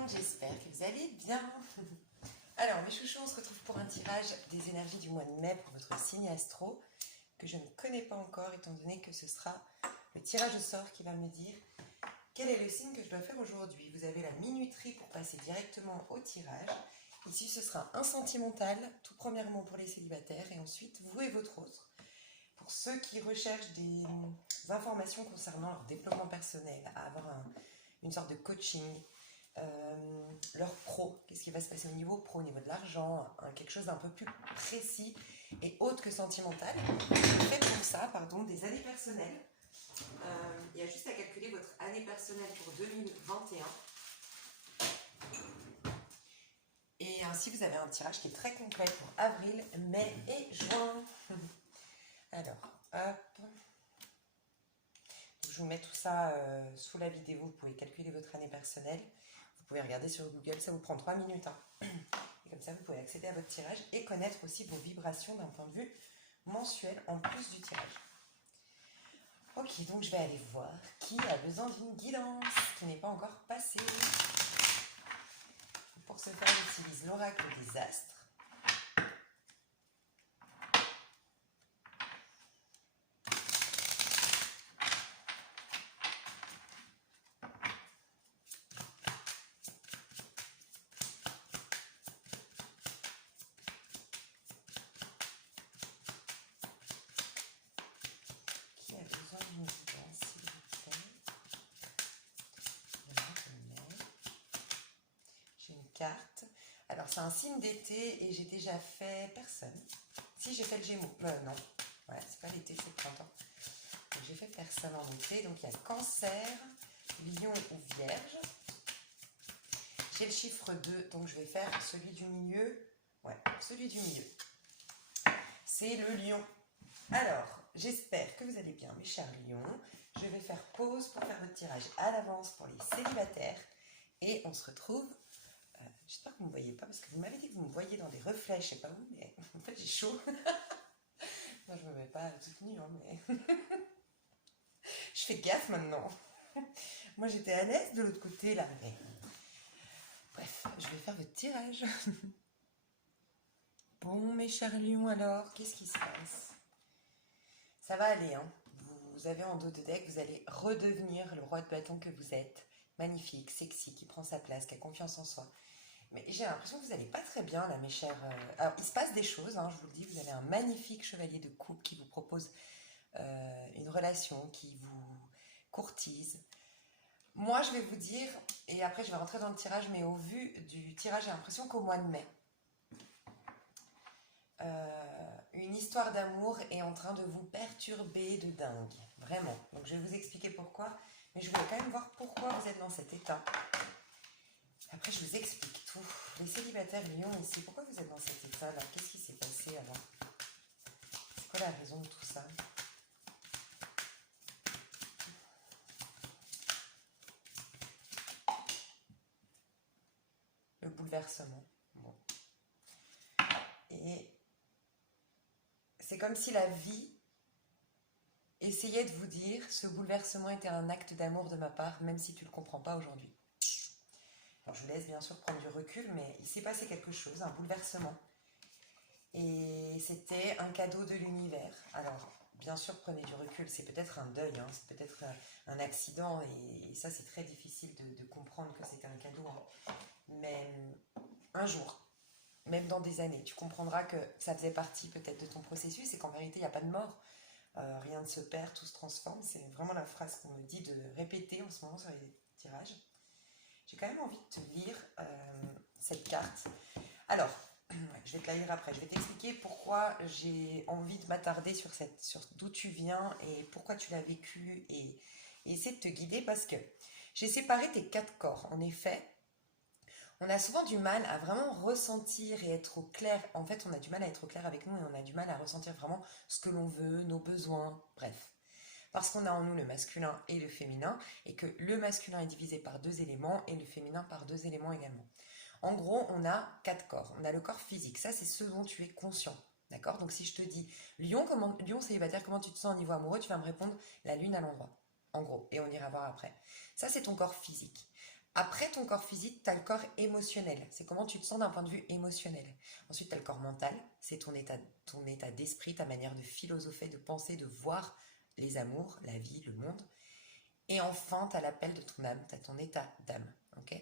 monde, j'espère que vous allez bien. Alors mes chouchous, on se retrouve pour un tirage des énergies du mois de mai pour votre signe astro, que je ne connais pas encore étant donné que ce sera le tirage au sort qui va me dire quel est le signe que je dois faire aujourd'hui. Vous avez la minuterie pour passer directement au tirage. Ici ce sera un sentimental, tout premièrement pour les célibataires et ensuite vous et votre autre. Pour ceux qui recherchent des informations concernant leur développement personnel, à avoir une sorte de coaching, leur pro, qu'est-ce qui va se passer au niveau pro, au niveau de l'argent, quelque chose d'un peu plus précis et autre que sentimental. Je fais pour ça, des années personnelles. Il y a juste à calculer votre année personnelle pour 2021. Et ainsi, vous avez un tirage qui est très complet pour avril, mai et juin. Alors, hop. Donc, je vous mets tout ça sous la vidéo. Vous pouvez calculer votre année personnelle. Vous pouvez regarder sur Google, ça vous prend 3 minutes. Et comme ça, vous pouvez accéder à votre tirage et connaître aussi vos vibrations d'un point de vue mensuel en plus du tirage. Ok, donc je vais aller voir qui a besoin d'une guidance qui n'est pas encore passée. Pour ce faire, j'utilise l'oracle des astres. Qui a besoin d'une guidance, s'il vous plaît? J'ai une carte. Alors, c'est un signe d'été et j'ai déjà fait personne. Si, j'ai fait le Gémeaux. Non. Ouais, c'est pas l'été, c'est le printemps. Donc, j'ai fait personne en été. Donc, il y a Cancer, Lion ou Vierge. J'ai le chiffre 2, donc je vais faire celui du milieu. Ouais, celui du milieu. C'est le Lion. Alors, j'espère que vous allez bien, mes chers lions. Je vais faire pause pour faire votre tirage à l'avance pour les célibataires. Et on se retrouve. J'espère que vous ne me voyez pas, parce que vous m'avez dit que vous me voyez dans des reflets, je ne sais pas où, mais en fait j'ai chaud. Moi je ne me mets pas toute nue, hein, mais je fais gaffe maintenant. Moi j'étais à l'aise de l'autre côté là, mais bref, je vais faire votre tirage. Bon, mes chers lions, alors, qu'est-ce qui se passe? Ça va aller, hein. Vous avez en dos de deck, vous allez redevenir le roi de bâton que vous êtes. Magnifique, sexy, qui prend sa place, qui a confiance en soi. Mais j'ai l'impression que vous n'allez pas très bien, là, mes chers... Alors, il se passe des choses, hein, je vous le dis. Vous avez un magnifique chevalier de coupe qui vous propose une relation, qui vous courtise. Moi, je vais vous dire, et après, je vais rentrer dans le tirage, mais au vu du tirage, j'ai l'impression qu'au mois de mai, une histoire d'amour est en train de vous perturber de dingue. Vraiment. Donc, je vais vous expliquer pourquoi. Mais je voulais quand même voir pourquoi vous êtes dans cet état. Après, je vous explique tout. Les célibataires lions ici, pourquoi vous êtes dans cet état-là? Qu'est-ce qui s'est passé avant? C'est quoi la raison de tout ça? Le bouleversement. Bon. Et c'est comme si la vie essayait de vous dire ce bouleversement était un acte d'amour de ma part, même si tu ne le comprends pas aujourd'hui. Alors, je vous laisse bien sûr prendre du recul, mais il s'est passé quelque chose, un bouleversement. Et c'était un cadeau de l'univers. Alors, bien sûr, prenez du recul, c'est peut-être un deuil, hein, c'est peut-être un accident, et ça, c'est très difficile de comprendre que c'était un cadeau. Hein. Mais un jour, même dans des années, tu comprendras que ça faisait partie peut-être de ton processus et qu'en vérité, il n'y a pas de mort. Rien ne se perd, tout se transforme. C'est vraiment la phrase qu'on me dit de répéter en ce moment sur les tirages. J'ai quand même envie de te lire cette carte. Alors, je vais te la lire après. Je vais t'expliquer pourquoi j'ai envie de m'attarder sur d'où tu viens et pourquoi tu l'as vécu et essayer de te guider parce que j'ai séparé tes 4 corps. En effet, on a souvent du mal à vraiment ressentir et être au clair. En fait, on a du mal à être au clair avec nous et on a du mal à ressentir vraiment ce que l'on veut, nos besoins, bref. Parce qu'on a en nous le masculin et le féminin, et que le masculin est divisé par 2 éléments et le féminin par 2 éléments également. En gros, on a 4 corps. On a le corps physique, ça c'est ce dont tu es conscient. D'accord? Donc si je te dis Lion célibataire, comment tu te sens au niveau amoureux, tu vas me répondre la lune à l'endroit. En gros, et on ira voir après. Ça c'est ton corps physique. Après ton corps physique, tu as le corps émotionnel. C'est comment tu te sens d'un point de vue émotionnel. Ensuite, tu as le corps mental. C'est ton état d'esprit, ta manière de philosopher, de penser, de voir les amours, la vie, le monde. Et enfin, tu as l'appel de ton âme, tu as ton état d'âme. Ok.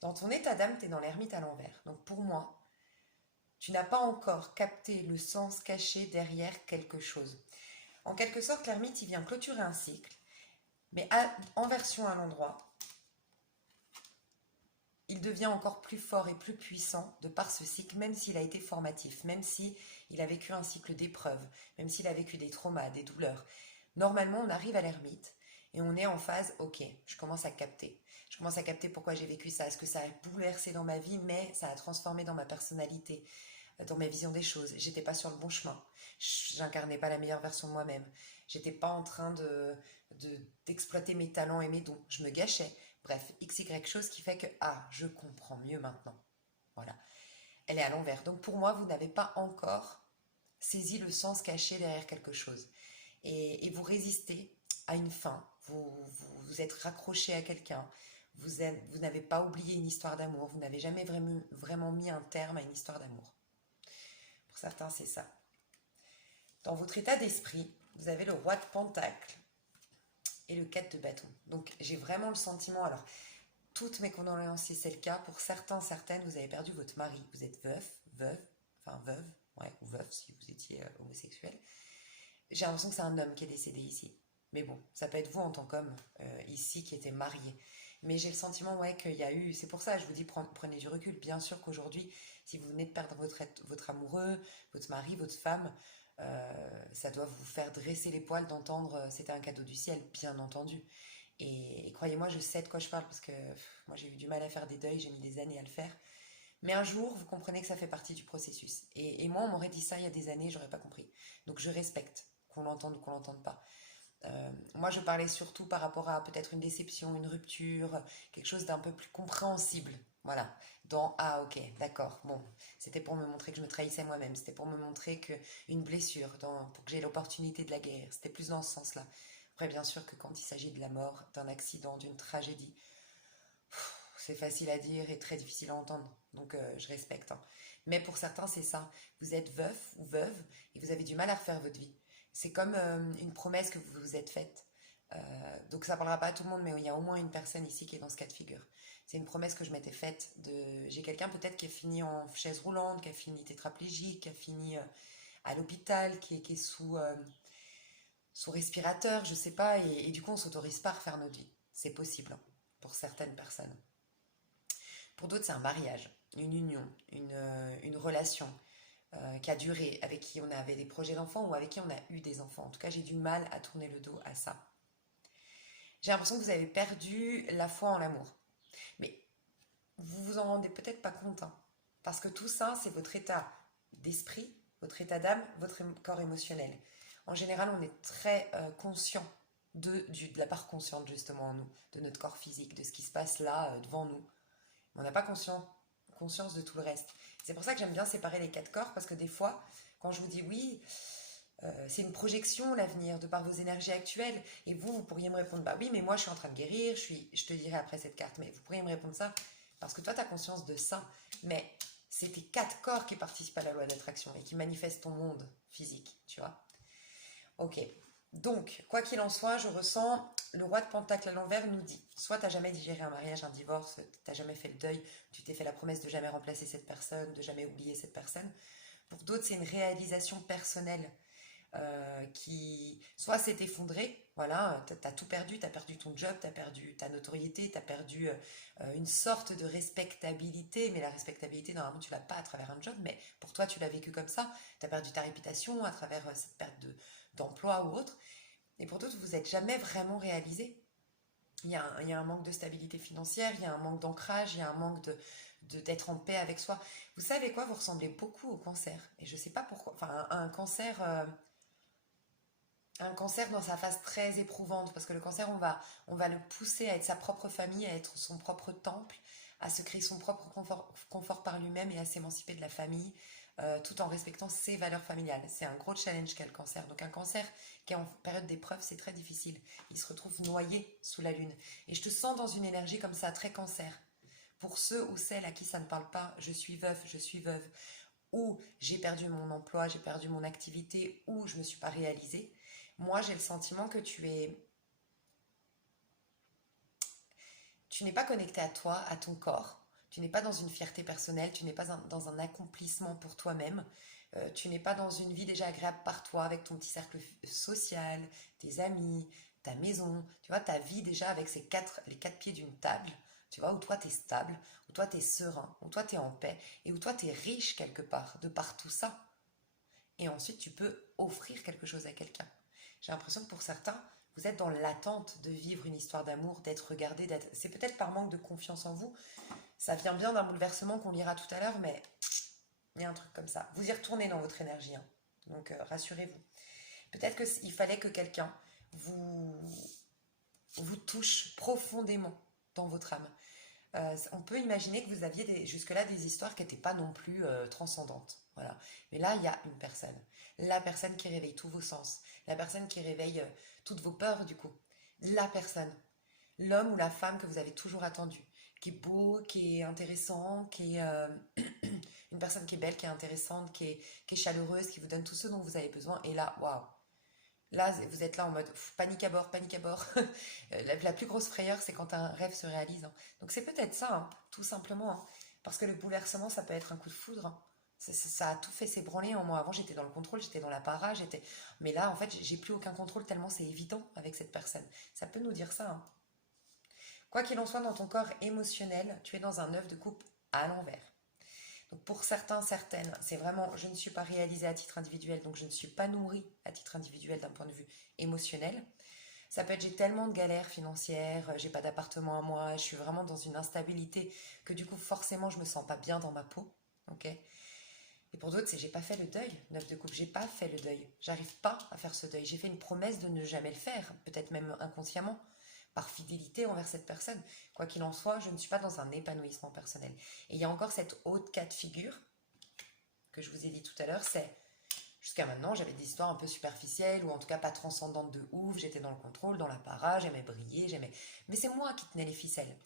Dans ton état d'âme, tu es dans l'ermite à l'envers. Donc pour moi, tu n'as pas encore capté le sens caché derrière quelque chose. En quelque sorte, l'ermite, il vient clôturer un cycle, mais en version à l'endroit, il devient encore plus fort et plus puissant de par ce cycle, même s'il a été formatif, même s'il a vécu un cycle d'épreuves, même s'il a vécu des traumas, des douleurs. Normalement, on arrive à l'ermite et on est en phase, ok, je commence à capter. Je commence à capter pourquoi j'ai vécu ça, est-ce que ça a bouleversé dans ma vie, mais ça a transformé dans ma personnalité, dans ma vision des choses. J'étais pas sur le bon chemin. J'incarnais pas la meilleure version de moi-même. J'étais pas en train d'exploiter mes talents et mes dons. Je me gâchais. Bref, x, y chose qui fait que, ah, je comprends mieux maintenant. Voilà. Elle est à l'envers. Donc pour moi, vous n'avez pas encore saisi le sens caché derrière quelque chose. Et vous résistez à une fin. Vous êtes raccroché à quelqu'un. Vous n'avez pas oublié une histoire d'amour. Vous n'avez jamais vraiment mis un terme à une histoire d'amour. Pour certains, c'est ça. Dans votre état d'esprit, vous avez le roi de Pentacle et le 4 de bâton. Donc j'ai vraiment le sentiment, alors toutes mes condoléances si c'est le cas, pour certains, certaines, vous avez perdu votre mari, vous êtes veuve, ouais, ou veuf si vous étiez homosexuel. J'ai l'impression que c'est un homme qui est décédé ici. Mais bon, ça peut être vous en tant qu'homme ici qui était marié. Mais j'ai le sentiment ouais, qu'il y a eu, c'est pour ça que je vous dis prenez du recul. Bien sûr qu'aujourd'hui, si vous venez de perdre votre amoureux, votre mari, votre femme, ça doit vous faire dresser les poils d'entendre c'était un cadeau du ciel, bien entendu. Et croyez-moi, je sais de quoi je parle parce que moi j'ai eu du mal à faire des deuils, j'ai mis des années à le faire. Mais un jour, vous comprenez que ça fait partie du processus. Et moi, on m'aurait dit ça il y a des années, j'aurais pas compris. Donc je respecte, qu'on l'entende ou qu'on l'entende pas. Moi, je parlais surtout par rapport à peut-être une déception, une rupture, quelque chose d'un peu plus compréhensible. Voilà. Dans ah ok, d'accord. Bon, c'était pour me montrer que je me trahissais moi-même. C'était pour me montrer que une blessure, pour que j'ai l'opportunité de la guérir. C'était plus dans ce sens-là. Après, bien sûr que quand il s'agit de la mort, d'un accident, d'une tragédie, c'est facile à dire et très difficile à entendre. Donc je respecte. Hein. Mais pour certains, c'est ça. Vous êtes veuf ou veuve et vous avez du mal à refaire votre vie. C'est comme une promesse que vous vous êtes faite. Donc ça ne parlera pas à tout le monde, mais il y a au moins une personne ici qui est dans ce cas de figure. C'est une promesse que je m'étais faite. J'ai quelqu'un peut-être qui a fini en chaise roulante, qui a fini tétraplégique, qui a fini à l'hôpital, qui est sous respirateur, je sais pas, et du coup on s'autorise pas à refaire notre vie. C'est possible hein, pour certaines personnes. Pour d'autres, c'est un mariage, une union, une relation qui a duré, avec qui on avait des projets d'enfants ou avec qui on a eu des enfants. En tout cas, j'ai du mal à tourner le dos à ça. J'ai l'impression que vous avez perdu la foi en l'amour. Mais vous vous en rendez peut-être pas compte. Hein, parce que tout ça, c'est votre état d'esprit, votre état d'âme, votre corps émotionnel. En général, on est très conscient de la part consciente justement en nous, de notre corps physique, de ce qui se passe là devant nous. On n'a pas conscience de tout le reste. C'est pour ça que j'aime bien séparer les quatre corps, parce que des fois, quand je vous dis oui, c'est une projection l'avenir de par vos énergies actuelles, et vous pourriez me répondre bah oui, mais moi je suis en train de guérir, je te dirai après cette carte, mais vous pourriez me répondre ça, parce que toi tu as conscience de ça, mais c'est tes quatre corps qui participent à la loi d'attraction et qui manifestent ton monde physique, tu vois. Ok, donc, quoi qu'il en soit, je ressens, le roi de Pentacle à l'envers nous dit, soit tu n'as jamais digéré un mariage, un divorce, tu n'as jamais fait le deuil, tu t'es fait la promesse de jamais remplacer cette personne, de jamais oublier cette personne. Pour d'autres, c'est une réalisation personnelle qui soit s'est effondrée, voilà, tu as tout perdu, tu as perdu ton job, tu as perdu ta notoriété, tu as perdu une sorte de respectabilité, mais la respectabilité, normalement, tu l'as pas à travers un job, mais pour toi, tu l'as vécu comme ça, tu as perdu ta réputation à travers cette perte d'emploi ou autre. Et pour d'autres, vous n'êtes jamais vraiment réalisé. Il y a un manque de stabilité financière, il y a un manque d'ancrage, il y a un manque d'être en paix avec soi. Vous savez quoi, vous ressemblez beaucoup au cancer. Et je ne sais pas pourquoi. Enfin, un cancer dans sa phase très éprouvante, parce que le cancer, on va le pousser à être sa propre famille, à être son propre temple, à se créer son propre confort par lui-même et à s'émanciper de la famille, tout en respectant ses valeurs familiales. C'est un gros challenge qu'a le cancer. Donc un cancer qui est en période d'épreuve, c'est très difficile. Il se retrouve noyé sous la lune. Et je te sens dans une énergie comme ça, très cancer. Pour ceux ou celles à qui ça ne parle pas, je suis veuf, je suis veuve, ou j'ai perdu mon emploi, j'ai perdu mon activité, ou je ne me suis pas réalisée, moi j'ai le sentiment que tu n'es pas connecté à toi, à ton corps, tu n'es pas dans une fierté personnelle, tu n'es pas dans un accomplissement pour toi-même, tu n'es pas dans une vie déjà agréable par toi, avec ton petit cercle social, tes amis, ta maison, tu vois, ta vie déjà avec les quatre pieds d'une table, tu vois, où toi tu es stable, où toi tu es serein, où toi tu es en paix, et où toi tu es riche quelque part, de par tout ça. Et ensuite tu peux offrir quelque chose à quelqu'un. J'ai l'impression que pour certains, vous êtes dans l'attente de vivre une histoire d'amour, d'être regardé, d'être... C'est peut-être par manque de confiance en vous. Ça vient bien d'un bouleversement qu'on lira tout à l'heure, mais il y a un truc comme ça. Vous y retournez dans votre énergie, hein. Donc rassurez-vous. Peut-être qu'il fallait que quelqu'un vous, vous touche profondément dans votre âme. On peut imaginer que vous aviez jusque-là des histoires qui n'étaient pas non plus transcendantes. Voilà. Mais là, il y a une personne. La personne qui réveille tous vos sens. La personne qui réveille toutes vos peurs, du coup. La personne. L'homme ou la femme que vous avez toujours attendu. Qui est beau, qui est intéressant, qui est une personne qui est belle, qui est intéressante, qui est chaleureuse, qui vous donne tout ce dont vous avez besoin. Et là, waouh! Là, vous êtes là en mode panique à bord, panique à bord. La plus grosse frayeur, c'est quand un rêve se réalise, hein. Donc c'est peut-être ça, hein, tout simplement, hein. Parce que le bouleversement, ça peut être un coup de foudre, hein. Ça a tout fait s'ébranler en moi. Avant, j'étais dans le contrôle, j'étais dans la para, j'étais... Mais là, en fait, j'ai plus aucun contrôle tellement c'est évident avec cette personne. Ça peut nous dire ça, hein. Quoi qu'il en soit, dans ton corps émotionnel, tu es dans un œuf de coupe à l'envers. Donc pour certains, certaines, c'est vraiment je ne suis pas réalisée à titre individuel, donc je ne suis pas nourrie à titre individuel d'un point de vue émotionnel. Ça peut être j'ai tellement de galères financières, j'ai pas d'appartement à moi, je suis vraiment dans une instabilité que du coup forcément je me sens pas bien dans ma peau. Ok. Et pour d'autres, c'est j'ai pas fait le deuil, neuf de coupe, j'ai pas fait le deuil. J'arrive pas à faire ce deuil. J'ai fait une promesse de ne jamais le faire, peut-être même inconsciemment, par fidélité envers cette personne. Quoi qu'il en soit, je ne suis pas dans un épanouissement personnel. Et il y a encore cette autre cas de figure que je vous ai dit tout à l'heure, c'est jusqu'à maintenant, j'avais des histoires un peu superficielles ou en tout cas pas transcendantes de ouf. J'étais dans le contrôle, dans la para, j'aimais briller, j'aimais. Mais c'est moi qui tenais les ficelles.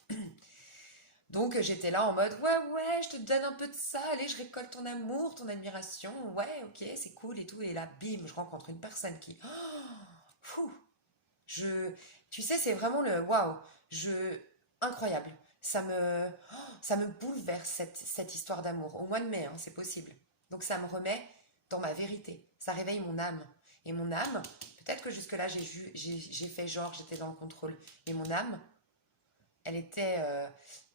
Donc j'étais là en mode ouais, je te donne un peu de ça, allez, je récolte ton amour, ton admiration, ouais, ok, c'est cool et tout. Et là, bim, je rencontre une personne qui. Fou, je, tu sais, c'est vraiment le waouh, je, incroyable. Ça me bouleverse cette histoire d'amour. Au mois de mai, hein, c'est possible. Donc ça me remet dans ma vérité. Ça réveille mon âme. Et mon âme, peut-être que jusque-là j'ai fait genre j'étais dans le contrôle. Mais mon âme, elle était,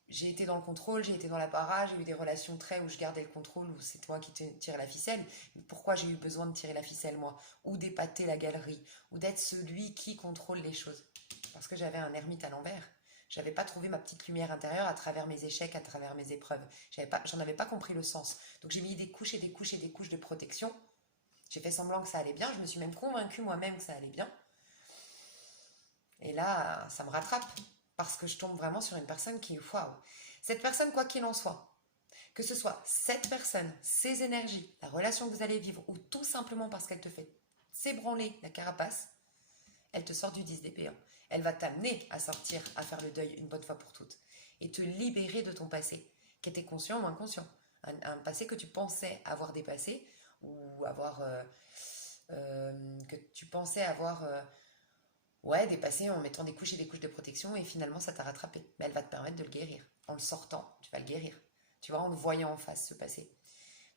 j'ai été dans le contrôle, j'ai été dans la para, j'ai eu des relations très où je gardais le contrôle, où c'est toi qui tires la ficelle. Mais pourquoi j'ai eu besoin de tirer la ficelle moi? Ou d'épater la galerie? Ou d'être celui qui contrôle les choses? Parce que j'avais un ermite à l'envers. J'avais pas trouvé ma petite lumière intérieure à travers mes échecs, à travers mes épreuves. J'en avais pas compris le sens. Donc j'ai mis des couches et des couches et des couches de protection. J'ai fait semblant que ça allait bien. Je me suis même convaincue moi-même que ça allait bien. Et là, ça me rattrape. Parce que je tombe vraiment sur une personne qui est waouh. Cette personne, quoi qu'il en soit, que ce soit cette personne, ses énergies, la relation que vous allez vivre, ou tout simplement parce qu'elle te fait s'ébranler la carapace, elle te sort du 10 d'épée, hein. Elle va t'amener à sortir, à faire le deuil une bonne fois pour toutes. Et te libérer de ton passé, qui était conscient ou inconscient. Un passé que tu pensais avoir dépassé, ou avoir... que tu pensais avoir... ouais, dépassé en mettant des couches et des couches de protection, et finalement ça t'a rattrapé. Mais elle va te permettre de le guérir. En le sortant, tu vas le guérir. Tu vois, en le voyant en face se passer.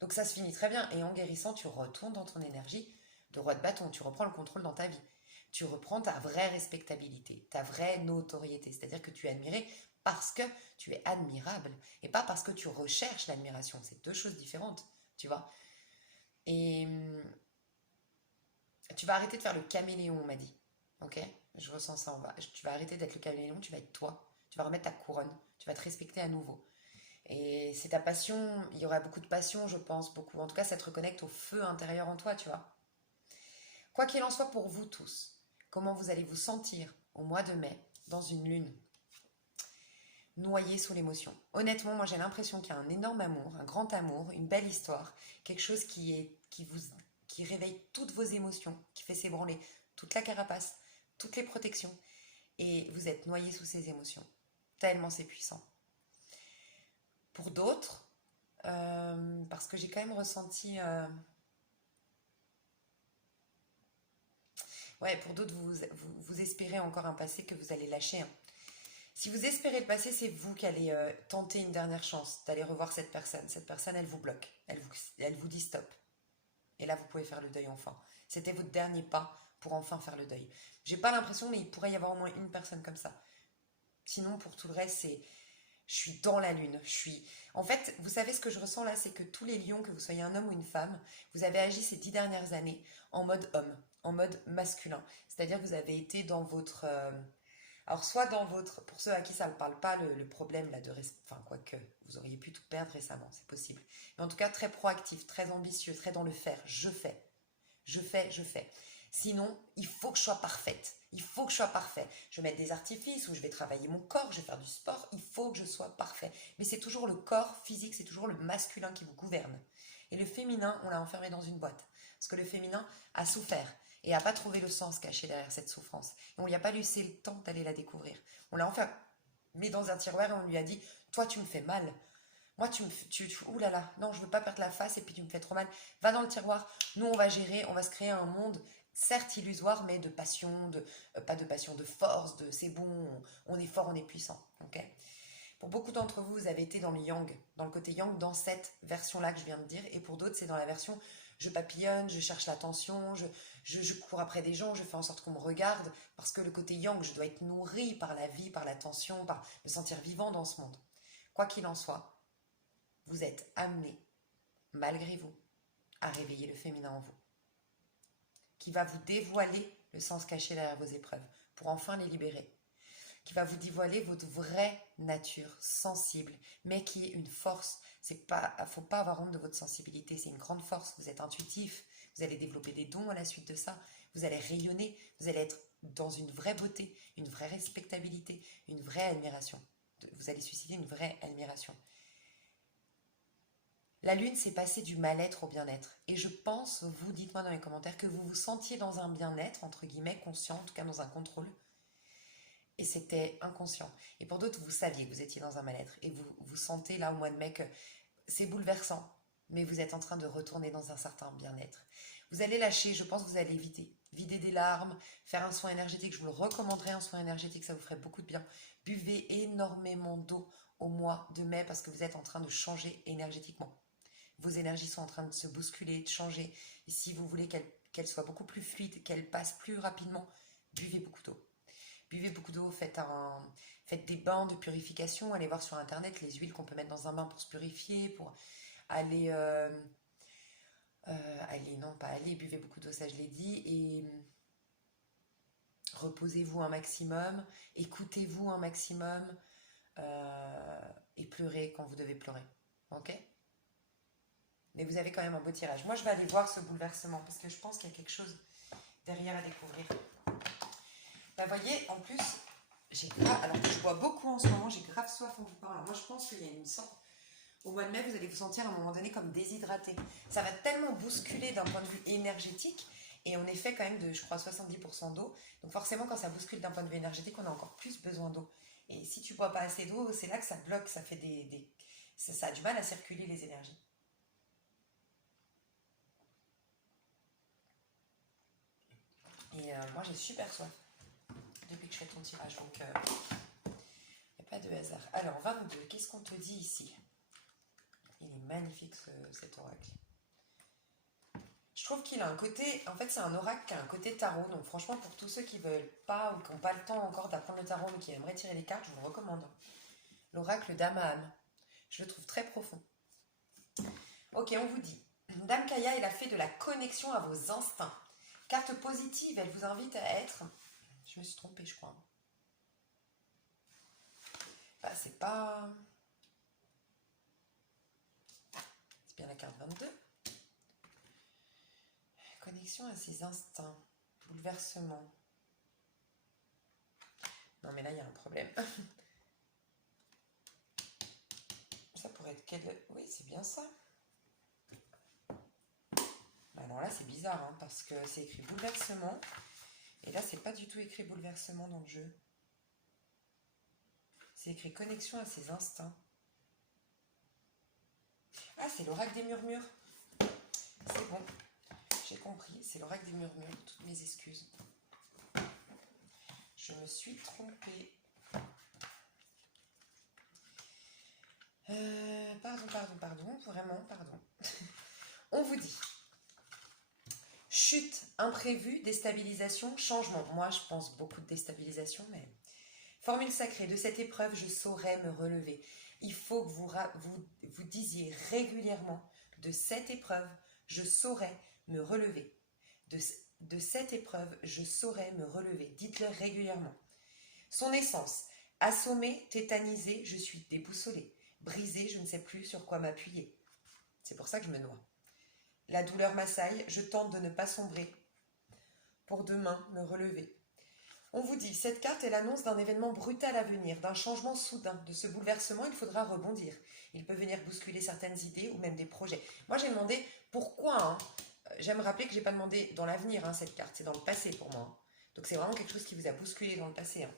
Donc ça se finit très bien. Et en guérissant, tu retournes dans ton énergie de roi de bâton. Tu reprends le contrôle dans ta vie. Tu reprends ta vraie respectabilité, ta vraie notoriété. C'est-à-dire que tu es admiré parce que tu es admirable et pas parce que tu recherches l'admiration. C'est deux choses différentes, tu vois. Et tu vas arrêter de faire le caméléon, on m'a dit. Ok? Je ressens ça en bas. Tu vas arrêter d'être le caméléon, tu vas être toi. Tu vas remettre ta couronne. Tu vas te respecter à nouveau. Et c'est ta passion, il y aura beaucoup de passion, je pense, beaucoup. En tout cas, ça te reconnecte au feu intérieur en toi, tu vois. Quoi qu'il en soit pour vous tous, comment vous allez vous sentir au mois de mai dans une lune? noyé sous l'émotion. Honnêtement, moi j'ai l'impression qu'il y a un énorme amour, un grand amour, une belle histoire, quelque chose qui réveille toutes vos émotions, qui fait s'ébranler toute la carapace, toutes les protections, et vous êtes noyé sous ces émotions. Tellement c'est puissant. Pour d'autres, parce que j'ai quand même ressenti... Ouais, pour d'autres, vous espérez encore un passé que vous allez lâcher, hein. Si vous espérez le passé, c'est vous qui allez tenter une dernière chance d'aller revoir cette personne. Cette personne, elle vous bloque. Elle vous dit stop. Et là, vous pouvez faire le deuil enfin. C'était votre dernier pas pour enfin faire le deuil. J'ai pas l'impression, mais il pourrait y avoir au moins une personne comme ça. Sinon, pour tout le reste, c'est... Je suis dans la lune. En fait, vous savez ce que je ressens là, c'est que tous les lions, que vous soyez un homme ou une femme, vous avez agi ces 10 dernières années en mode homme, en mode masculin. C'est-à-dire que vous avez été dans votre... Alors, soit dans votre... Pour ceux à qui ça ne parle pas, le problème là de... Enfin, quoique, vous auriez pu tout perdre récemment, c'est possible. Mais en tout cas, très proactif, très ambitieux, très dans le faire. Je fais. Je fais, je fais. Sinon, il faut que je sois parfaite. Il faut que je sois parfait. Je vais mettre des artifices ou je vais travailler mon corps, je vais faire du sport. Il faut que je sois parfait. Mais c'est toujours le corps physique, c'est toujours le masculin qui vous gouverne. Et le féminin, on l'a enfermé dans une boîte. Parce que le féminin a souffert et n'a pas trouvé le sens caché derrière cette souffrance. Et on ne lui a pas laissé le temps d'aller la découvrir. On l'a enfermé dans un tiroir et on lui a dit « Toi, tu me fais mal. Moi, ouh là là, non, je veux pas perdre la face et puis tu me fais trop mal. Va dans le tiroir. Nous, on va gérer, on va se créer un monde, certes illusoire, mais de passion, pas de passion, de force, de c'est bon, on est fort, on est puissant. Ok. Pour beaucoup d'entre vous, vous avez été dans le yang, dans le côté yang, dans cette version-là que je viens de dire. Et pour d'autres, c'est dans la version je papillonne, je cherche l'attention, je cours après des gens, je fais en sorte qu'on me regarde. Parce que le côté yang, je dois être nourri par la vie, par l'attention, par me sentir vivant dans ce monde. Quoi qu'il en soit, vous êtes amené, malgré vous, à réveiller le féminin en vous, qui va vous dévoiler le sens caché derrière vos épreuves, pour enfin les libérer, qui va vous dévoiler votre vraie nature sensible, mais qui est une force. Faut pas avoir honte de votre sensibilité, c'est une grande force. Vous êtes intuitif, vous allez développer des dons à la suite de ça, vous allez rayonner, vous allez être dans une vraie beauté, une vraie respectabilité, une vraie admiration. Vous allez susciter une vraie admiration. La lune, c'est passer du mal-être au bien-être. Et je pense, vous, dites-moi dans les commentaires, que vous vous sentiez dans un bien-être, entre guillemets, conscient, en tout cas dans un contrôle. Et c'était inconscient. Et pour d'autres, vous saviez que vous étiez dans un mal-être. Et vous sentez là au mois de mai que c'est bouleversant. Mais vous êtes en train de retourner dans un certain bien-être. Vous allez lâcher, je pense que vous allez éviter. Vider des larmes, faire un soin énergétique. Je vous le recommanderais, un soin énergétique, ça vous ferait beaucoup de bien. Buvez énormément d'eau au mois de mai parce que vous êtes en train de changer énergétiquement. Vos énergies sont en train de se bousculer, de changer. Et si vous voulez qu'elles soient beaucoup plus fluides, qu'elles passent plus rapidement, buvez beaucoup d'eau. Buvez beaucoup d'eau, faites des bains de purification, allez voir sur internet les huiles qu'on peut mettre dans un bain pour se purifier, pour aller... buvez beaucoup d'eau, ça je l'ai dit, et reposez-vous un maximum, écoutez-vous un maximum, et pleurez quand vous devez pleurer. Ok ? Mais vous avez quand même un beau tirage. Moi, je vais aller voir ce bouleversement parce que je pense qu'il y a quelque chose derrière à découvrir. Bah, voyez, en plus, alors que je bois beaucoup en ce moment, j'ai grave soif en vous parlant. Moi, je pense qu'il y a une sorte... Au mois de mai, vous allez vous sentir à un moment donné comme déshydraté. Ça va tellement bousculer d'un point de vue énergétique. Et on est fait quand même de, je crois, 70% d'eau. Donc forcément, quand ça bouscule d'un point de vue énergétique, on a encore plus besoin d'eau. Et si tu ne bois pas assez d'eau, c'est là que ça bloque, ça fait ça a du mal à circuler les énergies. Et moi, j'ai super soif depuis que je fais ton tirage. Donc, il n'y a pas de hasard. Alors, 22, qu'est-ce qu'on te dit ici? Il est magnifique, cet oracle. Je trouve qu'il a un côté... En fait, c'est un oracle qui a un côté tarot. Donc, franchement, pour tous ceux qui ne veulent pas ou qui n'ont pas le temps encore d'apprendre le tarot mais qui aimeraient tirer les cartes, je vous le recommande. L'oracle d'âme à âme. Je le trouve très profond. Ok, on vous dit. Dame Kaya est la fée de la connexion à vos instincts. Carte positive, elle vous invite à être... Je me suis trompée, je crois. Bah, c'est pas... C'est bien la carte 22. Connexion à ses instincts. Bouleversement. Non, mais là, il y a un problème. être quel... Oui, c'est bien ça. Alors là, c'est bizarre, hein, parce que c'est écrit bouleversement. Et là, c'est pas du tout écrit bouleversement dans le jeu. C'est écrit connexion à ses instincts. Ah, c'est l'oracle des murmures. C'est bon. J'ai compris. C'est l'oracle des murmures. Toutes mes excuses. Je me suis trompée. Pardon. Vraiment, pardon. On vous dit. Chute, imprévu, déstabilisation, changement. Moi, je pense beaucoup de déstabilisation, mais... Formule sacrée, de cette épreuve, je saurai me relever. Il faut que vous disiez régulièrement, de cette épreuve, je saurai me relever. De cette épreuve, je saurai me relever. Dites-le régulièrement. Son essence, assommé, tétanisé, je suis déboussolé. Brisé, je ne sais plus sur quoi m'appuyer. C'est pour ça que je me noie. La douleur m'assaille, je tente de ne pas sombrer. Pour demain, me relever. On vous dit, cette carte est l'annonce d'un événement brutal à venir, d'un changement soudain. De ce bouleversement, il faudra rebondir. Il peut venir bousculer certaines idées ou même des projets. Moi, j'ai demandé pourquoi. Hein. J'aime rappeler que je n'ai pas demandé dans l'avenir, hein, cette carte. C'est dans le passé pour moi. Hein. Donc, c'est vraiment quelque chose qui vous a bousculé dans le passé. Hein.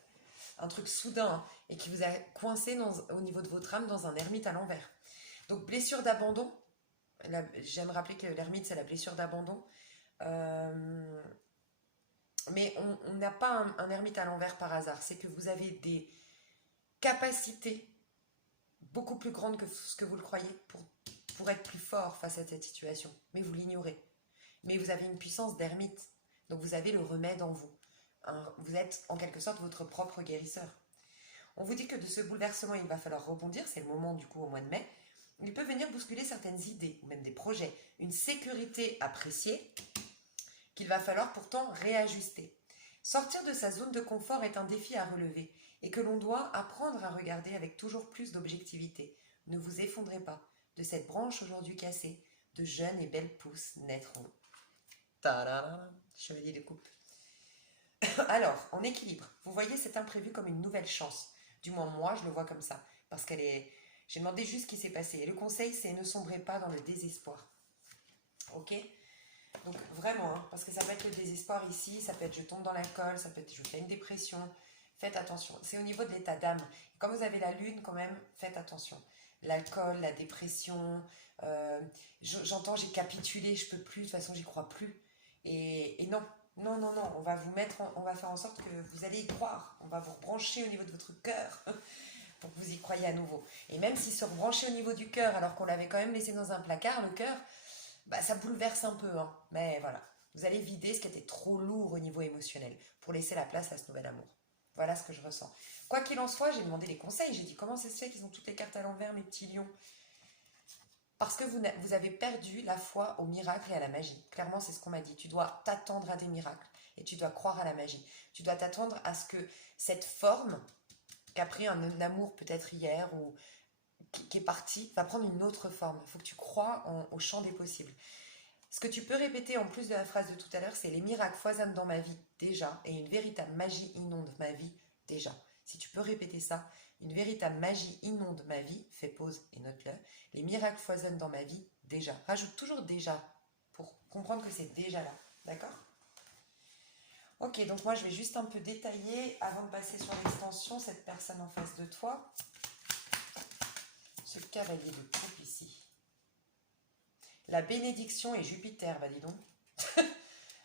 Un truc soudain hein, et qui vous a coincé au niveau de votre âme dans un ermite à l'envers. Donc, blessure d'abandon. J'aime rappeler que l'ermite, c'est la blessure d'abandon. Mais on n'a pas un ermite à l'envers par hasard. C'est que vous avez des capacités beaucoup plus grandes que ce que vous le croyez pour être plus fort face à cette situation. Mais vous l'ignorez. Mais vous avez une puissance d'ermite. Donc vous avez le remède en vous. Vous êtes en quelque sorte votre propre guérisseur. On vous dit que de ce bouleversement, il va falloir rebondir. C'est le moment du coup au mois de mai. Il peut venir bousculer certaines idées ou même des projets. Une sécurité appréciée qu'il va falloir pourtant réajuster. Sortir de sa zone de confort est un défi à relever et que l'on doit apprendre à regarder avec toujours plus d'objectivité. Ne vous effondrez pas. De cette branche aujourd'hui cassée, de jeunes et belles pousses naîtront. Tadam, chevalier de coupe. Alors, en équilibre, vous voyez cet imprévu comme une nouvelle chance. Du moins, moi, je le vois comme ça. Parce qu'elle est... J'ai demandé juste ce qui s'est passé. Et le conseil, c'est ne sombrez pas dans le désespoir. Ok ? Donc vraiment, hein, parce que ça peut être le désespoir ici, ça peut être je tombe dans l'alcool, ça peut être je fais une dépression. Faites attention. C'est au niveau de l'état d'âme. Comme vous avez la lune quand même, faites attention. L'alcool, la dépression, j'entends j'ai capitulé, je peux plus, de toute façon j'y crois plus. Et non, on va vous mettre, on va faire en sorte que vous allez y croire. On va vous rebrancher au niveau de votre cœur pour que vous y croyez à nouveau. Et même si se rebrancher au niveau du cœur, alors qu'on l'avait quand même laissé dans un placard, le cœur, bah, ça bouleverse un peu. Hein. Mais voilà, vous allez vider ce qui était trop lourd au niveau émotionnel pour laisser la place à ce nouvel amour. Voilà ce que je ressens. Quoi qu'il en soit, j'ai demandé des conseils. J'ai dit comment ça se fait qu'ils ont toutes les cartes à l'envers, mes petits lions? Parce que vous avez perdu la foi au miracle et à la magie. Clairement, c'est ce qu'on m'a dit. Tu dois t'attendre à des miracles et tu dois croire à la magie. Tu dois t'attendre à ce que cette forme qu'a pris un amour peut-être hier ou qui est parti va prendre une autre forme. Il faut que tu crois au champ des possibles. Ce que tu peux répéter en plus de la phrase de tout à l'heure, c'est les miracles foisonnent dans ma vie déjà et une véritable magie inonde ma vie déjà. Si tu peux répéter ça, une véritable magie inonde ma vie, fais pause et note-le. Les miracles foisonnent dans ma vie déjà. Rajoute toujours déjà pour comprendre que c'est déjà là. D'accord ? Ok, donc moi je vais juste un peu détailler avant de passer sur l'extension cette personne en face de toi. Ce cavalier de coupe ici. La bénédiction et Jupiter, bah dis donc.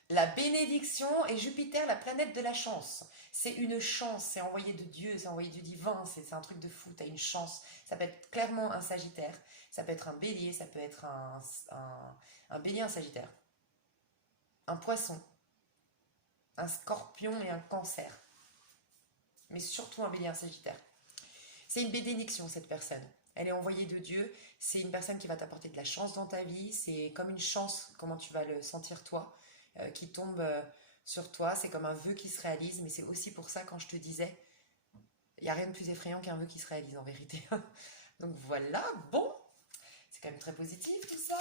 La bénédiction et Jupiter, la planète de la chance. C'est une chance, c'est envoyé de Dieu, c'est envoyé du divin, c'est un truc de fou, t'as une chance. Ça peut être clairement un Sagittaire, ça peut être un Bélier, ça peut être un Bélier, un Sagittaire. Un Poisson, un Scorpion et un Cancer. Mais surtout un Bélier, un Sagittaire. C'est une bénédiction cette personne. Elle est envoyée de Dieu, c'est une personne qui va t'apporter de la chance dans ta vie, c'est comme une chance, comment tu vas le sentir toi, qui tombe sur toi, c'est comme un vœu qui se réalise, mais c'est aussi pour ça quand je te disais, il n'y a rien de plus effrayant qu'un vœu qui se réalise en vérité. Donc voilà, bon, c'est quand même très positif tout ça.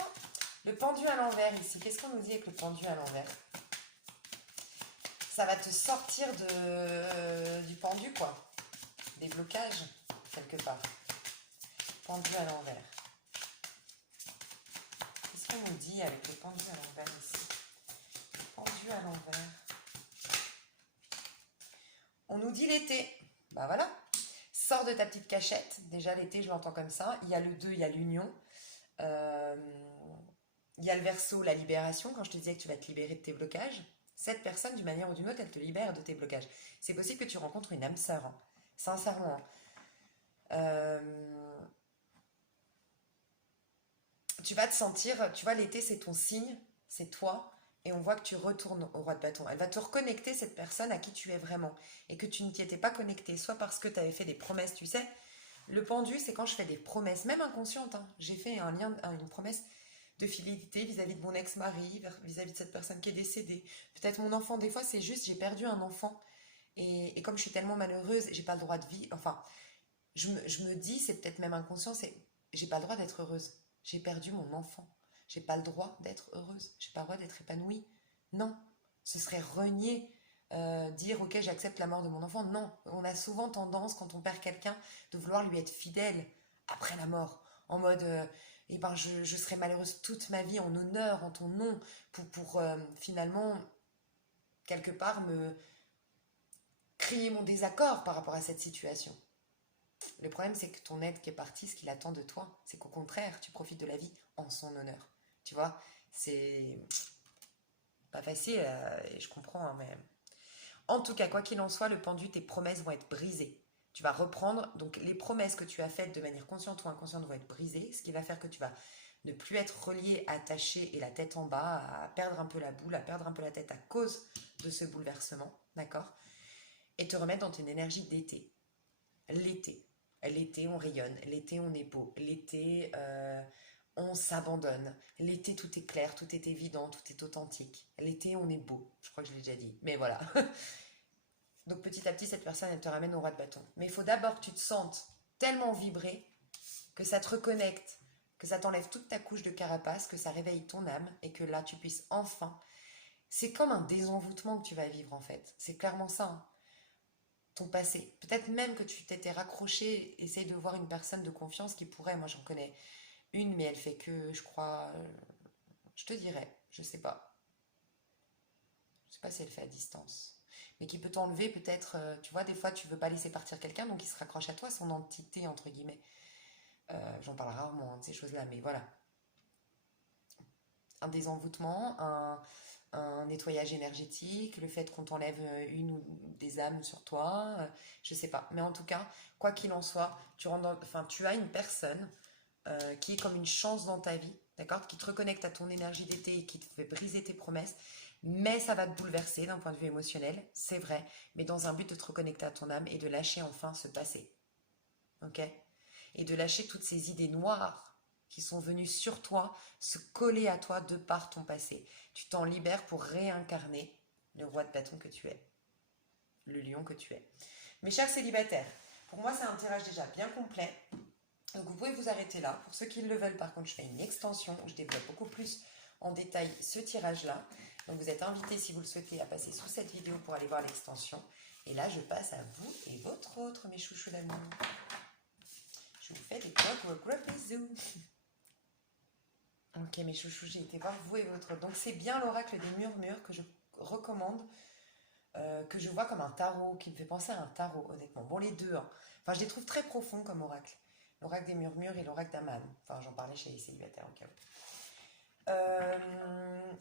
Le pendu à l'envers ici, qu'est-ce qu'on nous dit avec le pendu à l'envers? Ça va te sortir du pendu quoi, des blocages quelque part. Pendu à l'envers. qu'on nous dit avec le pendu à l'envers ici? Le pendu à l'envers. On nous dit l'été. Bah voilà. Sors de ta petite cachette. Déjà, l'été, je l'entends comme ça. Il y a le 2, il y a l'union. Il y a le verso, la libération. Quand je te disais que tu vas te libérer de tes blocages, cette personne, d'une manière ou d'une autre, elle te libère de tes blocages. C'est possible que tu rencontres une âme sœur. Hein. Sincèrement. Tu vas te sentir, tu vois, l'été, c'est ton signe, c'est toi, et on voit que tu retournes au roi de bâton. Elle va te reconnecter, cette personne à qui tu es vraiment, et que tu ne t'y étais pas connecté, soit parce que tu avais fait des promesses, tu sais. Le pendu, c'est quand je fais des promesses, même inconscientes. Hein. J'ai fait une promesse de fidélité vis-à-vis de mon ex-mari, vis-à-vis de cette personne qui est décédée. Peut-être mon enfant, des fois, c'est juste, j'ai perdu un enfant, et comme je suis tellement malheureuse, j'ai pas le droit de vivre, enfin, je me dis, c'est peut-être même inconscient, c'est, j'ai pas le droit d'être heureuse. J'ai perdu mon enfant. J'ai pas le droit d'être heureuse. J'ai pas le droit d'être épanouie. Non, ce serait renier, dire ok j'accepte la mort de mon enfant. Non, on a souvent tendance quand on perd quelqu'un de vouloir lui être fidèle après la mort, en mode eh ben je serai malheureuse toute ma vie en honneur, en ton nom, pour finalement quelque part me crier mon désaccord par rapport à cette situation. Le problème, c'est que ton aide qui est parti, ce qu'il attend de toi, c'est qu'au contraire, tu profites de la vie en son honneur. Tu vois, c'est pas facile, et je comprends, hein, mais... En tout cas, quoi qu'il en soit, le pendu, tes promesses vont être brisées. Tu vas reprendre, donc les promesses que tu as faites de manière consciente ou inconsciente vont être brisées, ce qui va faire que tu vas ne plus être relié, attaché et la tête en bas, à perdre un peu la boule, à perdre un peu la tête à cause de ce bouleversement, d'accord? Et te remettre dans une énergie d'été. L'été. L'été, on rayonne. L'été, on est beau. L'été, on s'abandonne. L'été, tout est clair, tout est évident, tout est authentique. L'été, on est beau. Je crois que je l'ai déjà dit. Mais voilà. Donc petit à petit, cette personne, elle te ramène au roi de bâton. Mais il faut d'abord que tu te sentes tellement vibrer que ça te reconnecte, que ça t'enlève toute ta couche de carapace, que ça réveille ton âme et que là, tu puisses enfin... C'est comme un désenvoûtement que tu vas vivre en fait. C'est clairement ça. Hein. Ton passé. Peut-être même que tu t'étais raccroché, essaye de voir une personne de confiance qui pourrait, moi j'en connais une, mais elle fait que, je crois, je te dirais, je sais pas. Je sais pas si elle fait à distance. Mais qui peut t'enlever peut-être, tu vois, des fois tu veux pas laisser partir quelqu'un, donc il se raccroche à toi, son entité, entre guillemets. J'en parle rarement hein, de ces choses-là, mais voilà. Un désenvoûtement, un nettoyage énergétique, le fait qu'on t'enlève une ou des âmes sur toi, je sais pas. Mais en tout cas, quoi qu'il en soit, tu as une personne qui est comme une chance dans ta vie, d'accord, qui te reconnecte à ton énergie d'été et qui te fait briser tes promesses, mais ça va te bouleverser d'un point de vue émotionnel, c'est vrai, mais dans un but de te reconnecter à ton âme et de lâcher enfin ce passé, ok, et de lâcher toutes ces idées noires qui sont venues sur toi, se coller à toi de par ton passé. Tu t'en libères pour réincarner le roi de bâton que tu es, le lion que tu es. Mes chers célibataires, pour moi c'est un tirage déjà bien complet. Donc vous pouvez vous arrêter là. Pour ceux qui le veulent, par contre, je fais une extension où je développe beaucoup plus en détail ce tirage-là. Donc vous êtes invités, si vous le souhaitez, à passer sous cette vidéo pour aller voir l'extension. Et là, je passe à vous et votre autre, mes chouchous d'amour. Je vous fais des gros bisous. Ok, mes chouchous, j'ai été voir vous et votre. Donc c'est bien l'oracle des murmures que je recommande, que je vois comme un tarot, qui me fait penser à un tarot, honnêtement. Bon, les deux, hein. Enfin, je les trouve très profonds comme oracle. L'oracle des murmures et l'oracle d'Aman. Enfin, j'en parlais chez les célibataires au cas où.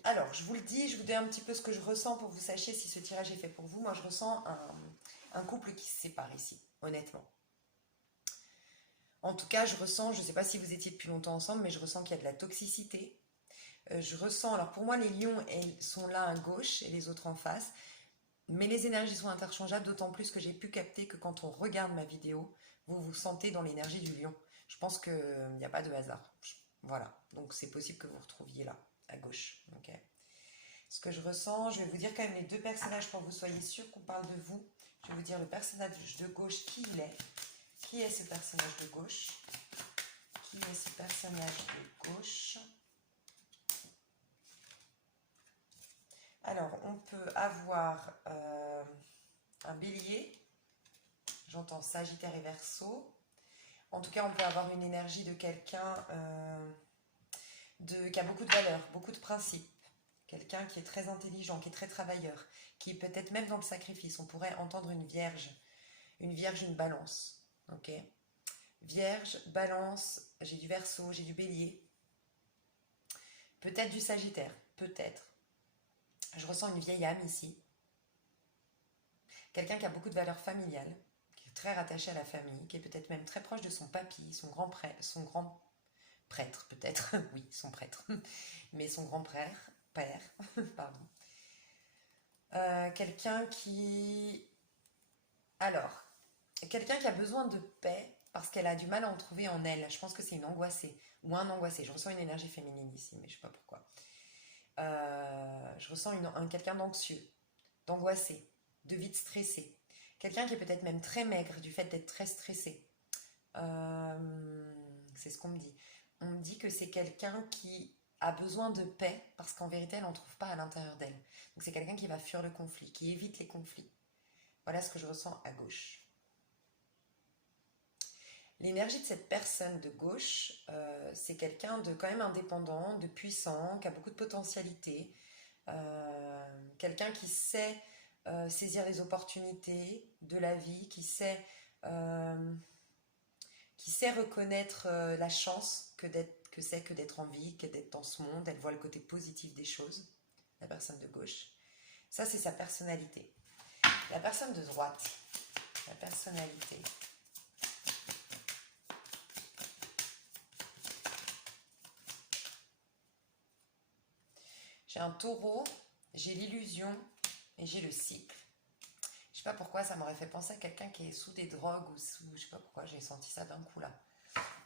Alors, je vous le dis, je vous dis un petit peu ce que je ressens pour que vous sachiez si ce tirage est fait pour vous. Moi, je ressens un couple qui se sépare ici, honnêtement. En tout cas, je ressens, je ne sais pas si vous étiez depuis longtemps ensemble, mais je ressens qu'il y a de la toxicité. Je ressens, alors pour moi, les lions sont là à gauche et les autres en face. Mais les énergies sont interchangeables, d'autant plus que j'ai pu capter que quand on regarde ma vidéo, vous vous sentez dans l'énergie du lion. Je pense qu'il n'y a pas de hasard. Voilà, donc c'est possible que vous vous retrouviez là, à gauche. Okay. Ce que je ressens, je vais vous dire quand même les deux personnages pour que vous soyez sûr qu'on parle de vous. Je vais vous dire le personnage de gauche, qui il est. Qui est ce personnage de gauche? Qui est ce personnage de gauche? Alors, on peut avoir un bélier, j'entends Sagittaire et Verseau. En tout cas, on peut avoir une énergie de quelqu'un qui a beaucoup de valeurs, beaucoup de principes. Quelqu'un qui est très intelligent, qui est très travailleur, qui est peut-être même dans le sacrifice. On pourrait entendre une vierge, une balance. Ok. Vierge, balance, j'ai du Verseau, j'ai du Bélier. Peut-être du Sagittaire, peut-être. Je ressens une vieille âme ici. Quelqu'un qui a beaucoup de valeurs familiales, qui est très rattaché à la famille, qui est peut-être même très proche de son papy, son grand prêtre peut-être, oui, son prêtre, mais son père, pardon. Quelqu'un qui... Alors, quelqu'un qui a besoin de paix parce qu'elle a du mal à en trouver en elle. Je pense que c'est une angoissée ou un angoissé. Je ressens une énergie féminine ici, mais je ne sais pas pourquoi. Je ressens quelqu'un d'anxieux, d'angoissé, de vite stressé. Quelqu'un qui est peut-être même très maigre du fait d'être très stressé. C'est ce qu'on me dit. On me dit que c'est quelqu'un qui a besoin de paix parce qu'en vérité, elle n'en trouve pas à l'intérieur d'elle. Donc c'est quelqu'un qui va fuir le conflit, qui évite les conflits. Voilà ce que je ressens à gauche. L'énergie de cette personne de gauche, c'est quelqu'un de quand même indépendant, de puissant, qui a beaucoup de potentialité, quelqu'un qui sait saisir les opportunités de la vie, euh, qui sait reconnaître la chance que c'est que d'être en vie, que d'être dans ce monde. Elle voit le côté positif des choses, la personne de gauche. Ça, c'est sa personnalité. La personne de droite, la personnalité. J'ai un taureau, j'ai l'illusion et j'ai le cycle. Je sais pas pourquoi ça m'aurait fait penser à quelqu'un qui est sous des drogues ou sous... Je sais pas pourquoi j'ai senti ça d'un coup là.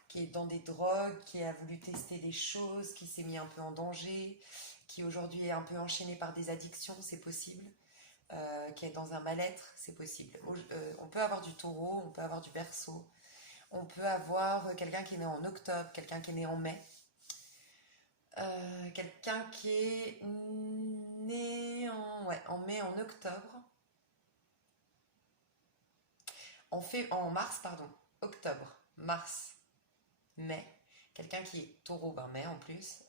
Qui est dans des drogues, qui a voulu tester des choses, qui s'est mis un peu en danger, qui aujourd'hui est un peu enchaîné par des addictions, c'est possible. Qui est dans un mal-être, c'est possible. On peut avoir du taureau, on peut avoir du Verseau, on peut avoir quelqu'un qui est né en octobre, quelqu'un qui est né en mai. Quelqu'un qui est né en mai, en octobre, en mars, pardon, octobre, mars, mai. Quelqu'un qui est taureau, ben mai en plus,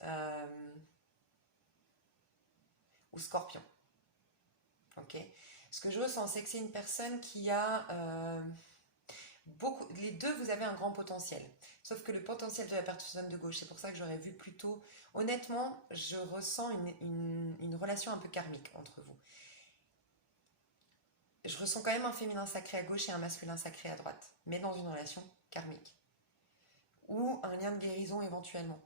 ou scorpion. Ok. Ce que je ressens, c'est que c'est une personne qui a beaucoup. Les deux, vous avez un grand potentiel. Sauf que le potentiel de la personne de gauche, c'est pour ça que j'aurais vu plutôt. Honnêtement, je ressens une relation un peu karmique entre vous. Je ressens quand même un féminin sacré à gauche et un masculin sacré à droite, mais dans une relation karmique. Ou un lien de guérison éventuellement.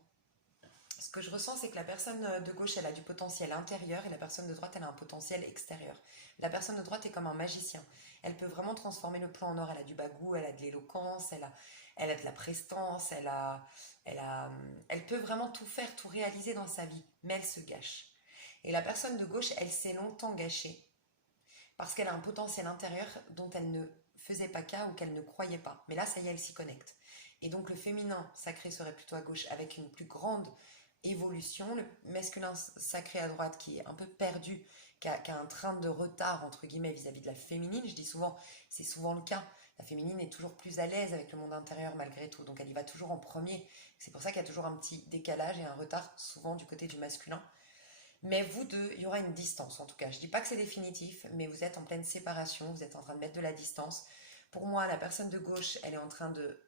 Ce que je ressens, c'est que la personne de gauche, elle a du potentiel intérieur et la personne de droite, elle a un potentiel extérieur. La personne de droite est comme un magicien. Elle peut vraiment transformer le plan en or. Elle a du bagou, elle a de l'éloquence, elle a de la prestance, elle peut vraiment tout faire, tout réaliser dans sa vie, mais elle se gâche. Et la personne de gauche, elle s'est longtemps gâchée parce qu'elle a un potentiel intérieur dont elle ne faisait pas cas ou qu'elle ne croyait pas. Mais là, ça y est, elle s'y connecte. Et donc le féminin sacré serait plutôt à gauche avec une plus grande évolution, le masculin sacré à droite qui est un peu perdu, qui a un train de retard entre guillemets vis-à-vis de la féminine. Je dis souvent, c'est souvent le cas, la féminine est toujours plus à l'aise avec le monde intérieur malgré tout, donc elle y va toujours en premier. C'est pour ça qu'il y a toujours un petit décalage et un retard souvent du côté du masculin. Mais vous deux, il y aura une distance en tout cas. Je ne dis pas que c'est définitif, mais vous êtes en pleine séparation, vous êtes en train de mettre de la distance. Pour moi, la personne de gauche, elle est en train de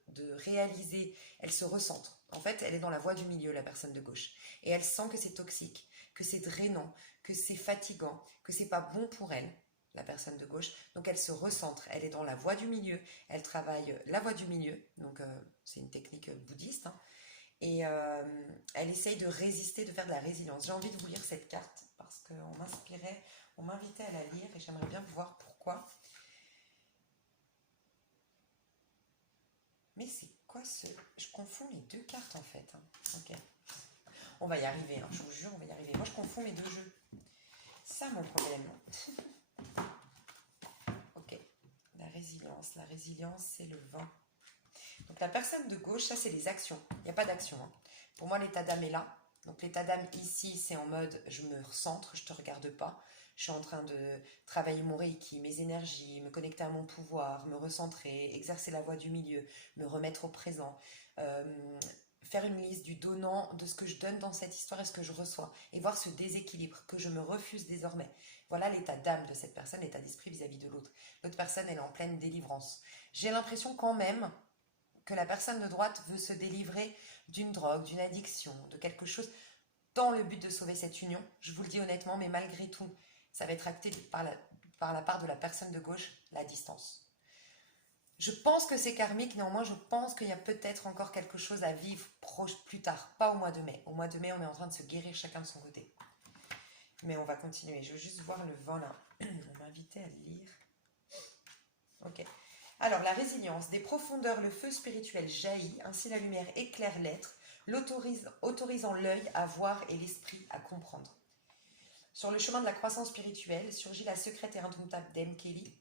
réaliser, elle se recentre. En fait, elle est dans la voie du milieu, la personne de gauche. Et elle sent que c'est toxique, que c'est drainant, que c'est fatigant, que c'est pas bon pour elle, la personne de gauche. Donc elle se recentre, elle est dans la voie du milieu, elle travaille la voie du milieu. Donc c'est une technique bouddhiste, hein. Et elle essaye de résister, de faire de la résilience. J'ai envie de vous lire cette carte parce qu'on m'inspirait, on m'invitait à la lire et j'aimerais bien voir pourquoi. Mais c'est quoi ce... Je confonds les deux cartes en fait. Hein. Ok. On va y arriver, hein. Je vous jure, on va y arriver. Moi, je confonds mes deux jeux. C'est ça mon problème. Ok. La résilience, c'est le vin. Donc la personne de gauche, ça c'est les actions. Il n'y a pas d'action. Hein. Pour moi, l'état d'âme est là. Donc l'état d'âme ici, c'est en mode je me recentre, je ne te regarde pas. Je suis en train de travailler mon reiki, mes énergies, me connecter à mon pouvoir, me recentrer, exercer la voie du milieu, me remettre au présent, faire une liste du donnant, de ce que je donne dans cette histoire et ce que je reçois, et voir ce déséquilibre que je me refuse désormais. Voilà l'état d'âme de cette personne, l'état d'esprit vis-à-vis de l'autre. L'autre personne, elle est en pleine délivrance. J'ai l'impression quand même que la personne de droite veut se délivrer d'une drogue, d'une addiction, de quelque chose, dans le but de sauver cette union. Je vous le dis honnêtement, mais malgré tout, ça va être acté par la part de la personne de gauche, la distance. Je pense que c'est karmique, néanmoins je pense qu'il y a peut-être encore quelque chose à vivre proche plus tard, pas au mois de mai. Au mois de mai, on est en train de se guérir chacun de son côté. Mais on va continuer, je veux juste voir le vent là. On m'a invité à le lire. Ok. Alors, la résilience. Des profondeurs, le feu spirituel jaillit, ainsi la lumière éclaire l'être, autorisant l'œil à voir et l'esprit à comprendre. Sur le chemin de la croissance spirituelle surgit la secrète et indomptable Dame Kelly.